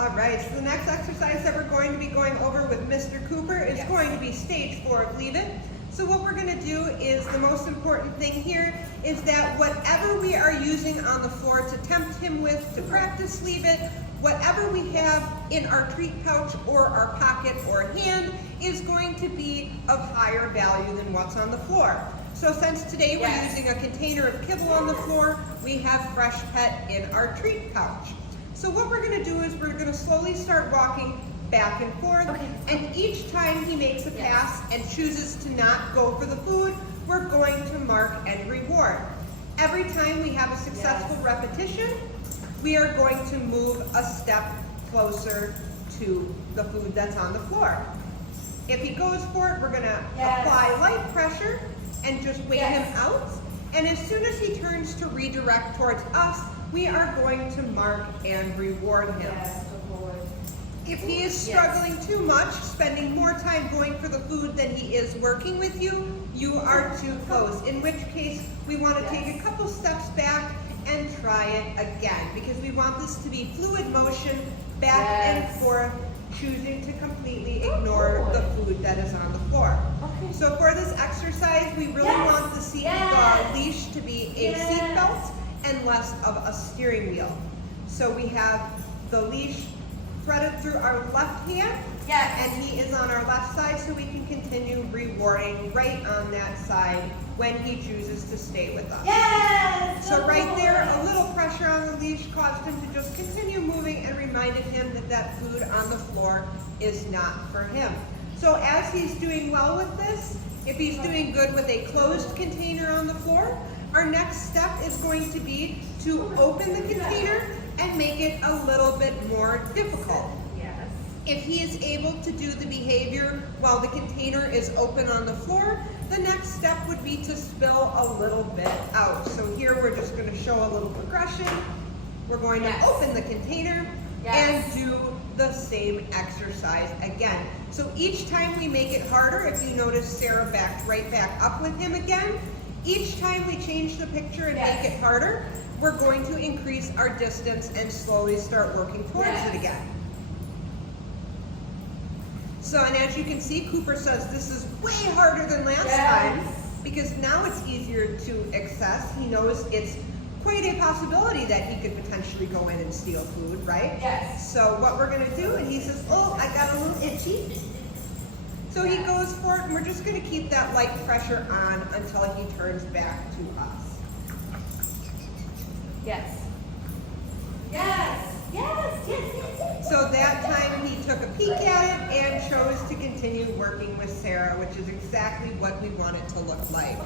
All right, so the next exercise that we're going to be going over with Mr. Cooper is going to be stage 4 of Leave It. So what we're going to do is, the most important thing here is that whatever we are using on the floor to tempt him with, to practice Leave It, whatever we have in our treat pouch or our pocket or hand is going to be of higher value than what's on the floor. So since today we're using a container of kibble on the floor, we have Fresh Pet in our treat pouch. So what we're going to do is we're going to slowly start walking back and forth, and each time he makes a pass and chooses to not go for the food, we're going to mark and reward. Every time we have a successful repetition, we are going to move a step closer to the food that's on the floor. If he goes for it, we're going to apply light pressure and just wait him out. And as soon as he turns to redirect towards us, we are going to mark and reward him. If he is struggling too much, spending more time going for the food than he is working with you, you are too close. In which case, we want to take a couple steps back and try it again, because we want this to be fluid motion, back and forth, choosing to completely ignore the food that is on the floor. So for this exercise, we really want the leash to be a seat belt and less of a steering wheel. So we have the leash threaded through our left hand, and he is on our left side, so we can continue rewarding right on that side when he chooses to stay with us. So right there, a little pressure on the leash caused him to just continue moving and reminded him that that food on the floor is not for him. So as he's doing well with this, if he's doing good with a closed container on the floor, our next step is going to be to open the container and make it a little bit more difficult. If he is able to do the behavior while the container is open on the floor, the next step would be to spill a little bit out. So here we're just going to show a little progression. We're going to open the container and do the same exercise again. So each time we make it harder, if you notice Sarah backed right back up with him again, each time we change the picture and make it harder, we're going to increase our distance and slowly start working towards it again. So, and as you can see, Cooper says this is way harder than last time, because now it's easier to access. He knows it's quite a possibility that he could potentially go in and steal food, right? So what we're going to do, and he says, oh, I got a little itchy. So he goes for it, and we're just going to keep that light pressure on until he turns back to us. So that time he took a peek at it and chose to continue working with Sarah, which is exactly what we want it to look like.